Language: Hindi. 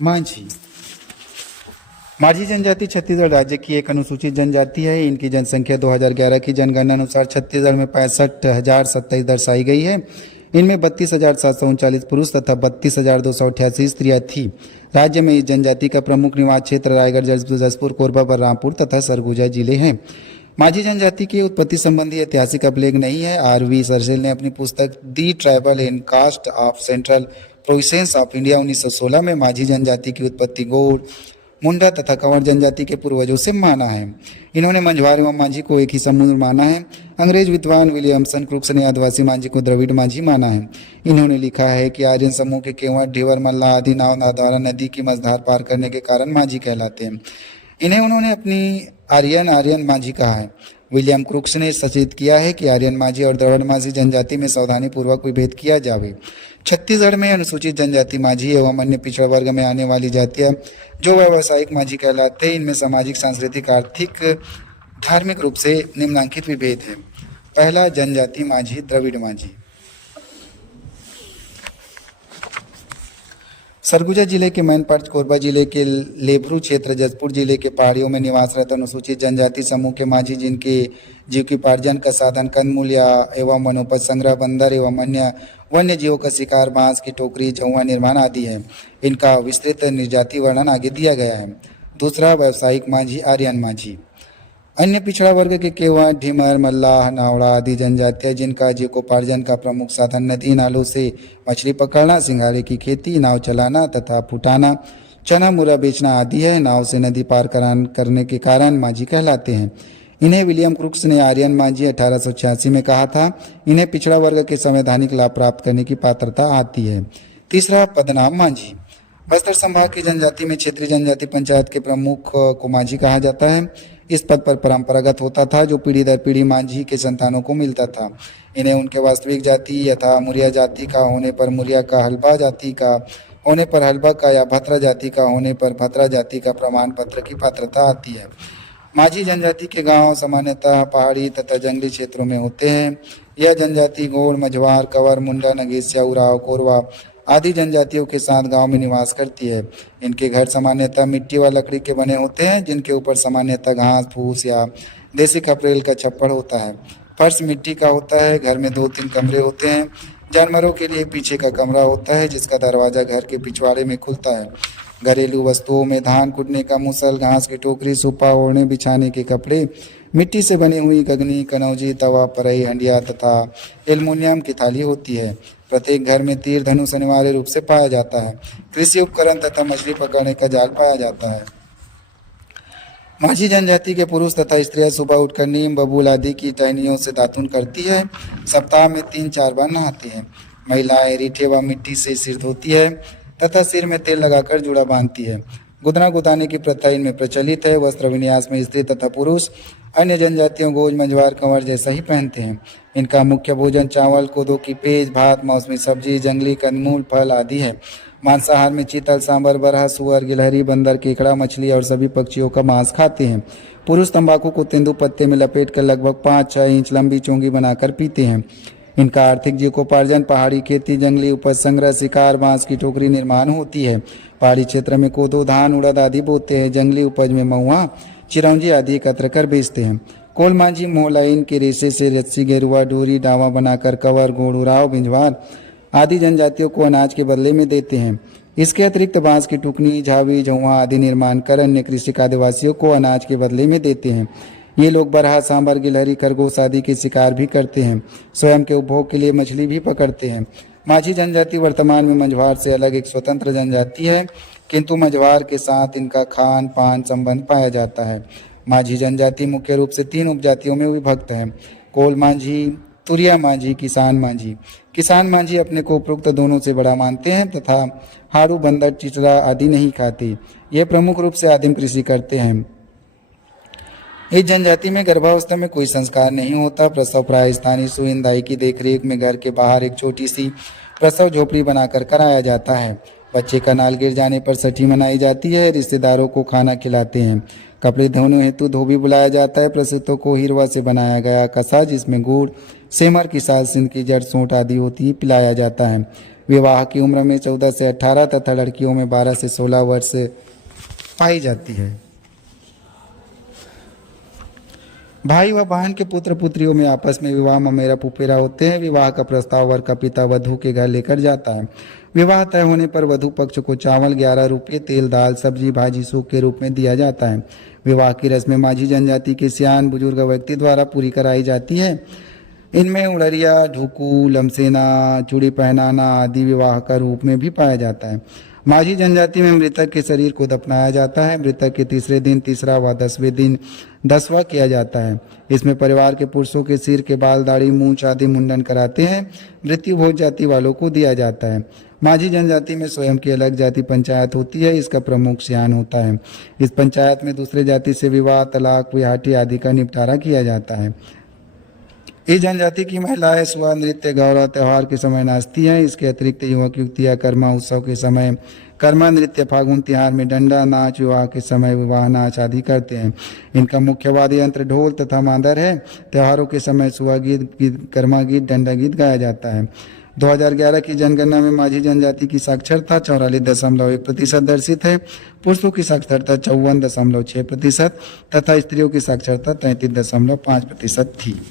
मांझी माझी जनजाति छत्तीसगढ़ राज्य की एक अनुसूचित जनजाति है। इनकी जनसंख्या 2011 की जनगणना अनुसार छत्तीसगढ़ में 65,027 दर्शाई गई है। इनमें 32,739 पुरुष तथा 32,288 स्त्रियां थी। राज्य में इस जनजाति का प्रमुख निवास क्षेत्र रायगढ़, जसपुर, कोरबा, बलरामपुर तथा सरगुजा जिले हैं। माझी जनजाति की उत्पत्ति संबंधी ऐतिहासिक अभिलेख नहीं है। आर.वी. सर्जिल ने अपनी पुस्तक the tribal and caste of central province of India 1916 में माझी जनजाति की उत्पत्ति गौड़, मुंडा तथा कंवर जनजाति के पूर्वजों से माना है। इन्होंने मंझवार एवं माझी को एक ही समूह माना है। अंग्रेज विद्वान विलियमसन क्रुक्स ने आदिवासी माझी को द्रविड़ माझी माना है। इन्होंने लिखा है कि आर्यन समूह के केवट, ढेवर, मल्लाह आदि नाव द्वारा नदी की मझधार पार करने के कारण माझी कहलाते हैं। इन्हें उन्होंने अपनी आर्यन माझी कहा है। विलियम क्रुक्स ने सचेत किया है कि आर्यन माझी और द्रविड़ माझी जनजाति में सावधानी पूर्वक विभेद किया जावे। छत्तीसगढ़ में अनुसूचित जनजाति माझी एवं अन्य पिछड़ा वर्ग में आने वाली जातियां जो व्यावसायिक माझी कहलाते हैं, इनमें सामाजिक, सांस्कृतिक, आर्थिक, धार्मिक रूप से निम्नलिखित विभेद है। पहला, जनजाति माझी, द्रविड़ माझी। सरगुजा जिले के मैनपाट, कोरबा जिले के लेभरू क्षेत्र, जसपुर जिले के पहाड़ियों में निवासरत अनुसूचित जनजाति समूह के माझी, जिनके जीविकोपार्जन का साधन कंदमूल एवं वनोपज संग्रह, बंदर एवं अन्य वन्य जीवों का शिकार, बांस की टोकरी, झउआ निर्माण आदि है। इनका विस्तृत निर्जाति वर्णन आगे दिया गया है। दूसरा, व्यावसायिक माझी, आर्यन माझी। अन्य पिछड़ा वर्ग के केवट, ढीमर, मल्लाह, नावड़ा आदि जनजातियां जिनका जीविकोपार्जन का प्रमुख साधन नदी नालों से मछली पकड़ना, सिंघाड़े की खेती, नाव चलाना तथा फुटाना, चना मुरा बेचना आदि है। नाव से नदी पार करने के कारण माझी कहलाते हैं। इन्हें विलियम क्रुक्स ने आर्यन माझी 1886 में कहा था। इन्हें पिछड़ा वर्ग के संवैधानिक लाभ प्राप्त करने की पात्रता आती है। तीसरा, पदनाम माझी। बस्तर संभाग की जनजाति में क्षेत्रीय जनजाति पंचायत के प्रमुख को माझी कहा जाता है। इस पद पर परंपरागत होता था जो पीढ़ी दर पीढ़ी माझी के संतानों को मिलता था। इन्हें उनके वास्तविक जाति यथा मुरिया जाति का होने पर मुरिया का, हल्बा जाति का होने पर हल्बा का या भत्रा जाति का होने पर भत्रा जाति का प्रमाण पत्र की पात्रता आती है। माझी जनजाति के गांव सामान्यतः पहाड़ी तथा जंगली क्षेत्रों में होते हैं। यह जनजाति गौड़, मझवार, कंवर, मुंडा, नगेसिया, उराव, कोरवा आदि जनजातियों के साथ गांव में निवास करती है। इनके घर सामान्यतः मिट्टी व लकड़ी के बने होते हैं, जिनके ऊपर सामान्यतः घास फूस या देसी खपरेल का छप्पड़ होता है। फर्श मिट्टी का होता है। घर में 2-3 कमरे होते हैं। जानवरों के लिए पीछे का कमरा होता है, जिसका दरवाजा घर के पिछवाड़े में खुलता है। घरेलू वस्तुओं में धान कूटने का मुसल, घास की टोकरी, सुपा, ओढ़ने बिछाने के कपड़े, मिट्टी से बनी हुई गगनी, कनौजी, तवा, परई, हंडिया तथा एल्युमिनियम की थाली होती है। प्रत्येक घर में तीर धनुष अनिवार्य रूप से पाया जाता है। कृषि उपकरण तथा मछली पकड़ने का जाल पाया जाता है। माझी जनजाति के पुरुष तथा स्त्रियां सुबह उठकर नीम, बबूल आदि की टहनियों से दातुन करती है। सप्ताह में 3-4 बार नहाती है। महिलाएं रीठे व मिट्टी से सिर धोती है तथा सिर में तेल लगाकर जुड़ा बांधती है। गुदना गुदाने की प्रथा इनमें प्रचलित है। वस्त्र विन्यास में स्त्री तथा पुरुष अन्य जनजातियों गोज, मंझवार, कंवर जैसा ही पहनते हैं। इनका मुख्य भोजन चावल, कोदो की पेज, भात, मौसमी सब्जी, जंगली कंदमूल, फल आदि है। मांसाहार में चीतल, सांबर, बरहा, सुअर, गिलहरी, बंदर, केकड़ा, मछली और सभी पक्षियों का मांस खाते हैं। पुरुष तंबाकू को तेंदू पत्ते में लपेटकर लगभग 5-6 इंच लंबी चोंगी बनाकर पीते हैं। इनका आर्थिक जीविकोपार्जन पहाड़ी खेती, जंगली उपज संग्रह, शिकार, बांस की टोकरी निर्माण होती है। पहाड़ी क्षेत्र में कोदो, धान, उड़द आदि बोते हैं। जंगली उपज में महुआ, चिरौंजी आदि एकत्र कर बेचते हैं। कोल माझी मोलाइन के रेशे से रस्सी, गेरुआ, डोरी, डावा बनाकर कंवर, गोड़, उराव, बिंजवार आदि जनजातियों को अनाज के बदले में देते हैं। इसके अतिरिक्त बांस की टुकनी, झावी, झउआ आदि निर्माण कर अन्य कृषि आदिवासियों को अनाज के बदले में देते हैं। ये लोग बरहा, सांबर, गिलहरी, खरगोश आदि के शिकार भी करते हैं। स्वयं के उपभोग के लिए मछली भी पकड़ते हैं। माझी जनजाति वर्तमान में मंझवार से अलग एक स्वतंत्र जनजाति है, किंतु मंझवार के साथ इनका खान पान संबंध पाया जाता है। माझी जनजाति मुख्य रूप से 3 उपजातियों में विभक्त है: कोल माझी, तुरिया माझी, किसान माझी। किसान माझी अपने को उपरोक्त दोनों से बड़ा मानते हैं तथा हाड़ू, बंदर, टिटरा आदि नहीं खाते। ये प्रमुख रूप से आदिम कृषि करते हैं। इस जनजाति में गर्भावस्था में कोई संस्कार नहीं होता। प्रसव प्राय स्थानीय सुईन दाई की देखरेख में घर के बाहर एक छोटी सी प्रसव झोपड़ी बनाकर कराया जाता है। बच्चे का नाल गिर जाने पर छठी मनाई जाती है। रिश्तेदारों को खाना खिलाते हैं। कपड़े धोने हेतु धोबी बुलाया जाता है। प्रसूतों को हिरवा से बनाया गया कसा, जिसमें गुड़, सेमर की साल, सिंध की जड़, सोंठ आदि होती है, पिलाया जाता है। विवाह की उम्र में 14 से 18 तथा लड़कियों में 12 से 16 वर्ष पाई जाती है। भाई व बहन के पुत्र पुत्रियों में आपस में विवाह ममेरा पुपेरा होते हैं। विवाह का प्रस्ताव वर का पिता वधू के घर लेकर जाता है। विवाह तय होने पर वधू पक्ष को चावल 11 रुपये, तेल दाल सब्जी भाजी सूख के रूप में दिया जाता है। विवाह की रस्में माझी जनजाति के सियान बुजुर्ग व्यक्ति द्वारा पूरी कराई जाती है। इनमें उड़रिया, ढुकू, लमसेना, चूड़ी पहनाना आदि विवाह का रूप में भी पाया जाता है। माझी जनजाति में मृतक के शरीर को दफनाया जाता है। मृतक के तीसरे दिन तीसरा व 10वें दिन 10वां किया जाता है। इसमें परिवार के पुरुषों के सिर के बाल, दाढ़ी, मूंछ आदि मुंडन कराते हैं। मृत्यु भोज जाति वालों को दिया जाता है। माझी जनजाति में स्वयं की अलग जाति पंचायत होती है। इसका प्रमुख सियान होता है। इस पंचायत में दूसरे जाति से विवाह, तलाक, विहाटी आदि का निपटारा किया जाता है। इस जनजाति की महिलाएं सुहा, नृत्य, गौरव त्योहार के समय नाचती हैं। इसके अतिरिक्त युवक युवतियां कर्मा उत्सव के समय कर्मा नृत्य, फागुन तिहार में डंडा नाच, विवाह के समय विवाह नाच आदि करते हैं। इनका मुख्य वाद्य यंत्र ढोल तथा मांदर है। त्योहारों के समय सुहा गीत, कर्मा गीत, डंडा गीत गाया जाता है। 2011 की जनगणना में माझी जनजाति की साक्षरता 44.1% दर्शित है। पुरुषों की साक्षरता 54.6% तथा स्त्रियों की साक्षरता 33.5% थी।